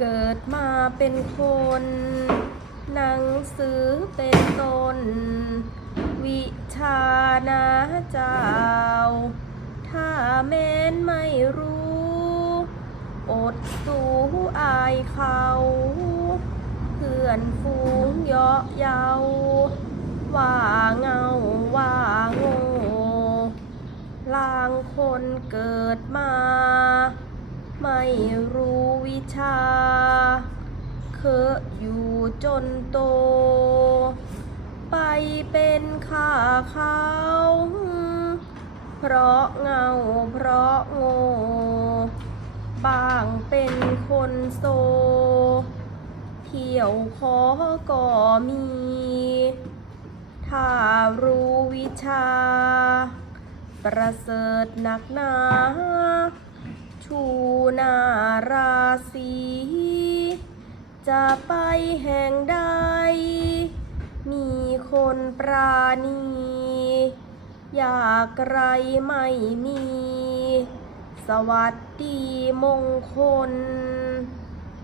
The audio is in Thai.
เกิดมาเป็นคน หนังสือเป็นตน วิชานะเจ้า ถ้าแม้นไม่รู้ อดสูอายเขา เพื่อนฝูงเยาะเยาว่าเงาว่าโง่ลางคนเกิดมา ไม่รู้ วิชา เคออยู่จนโต ไปเป็นข้าเขาเพราะเงาเพราะโง่บางเป็นคนโซ เที่ยวขอก็มี ถ้ารู้วิชา ประเสริฐหนักหนา ชูนารา สี จะไปแห่งใด มีคนปราณี อยากไรไม่มี สวัสดีมงคล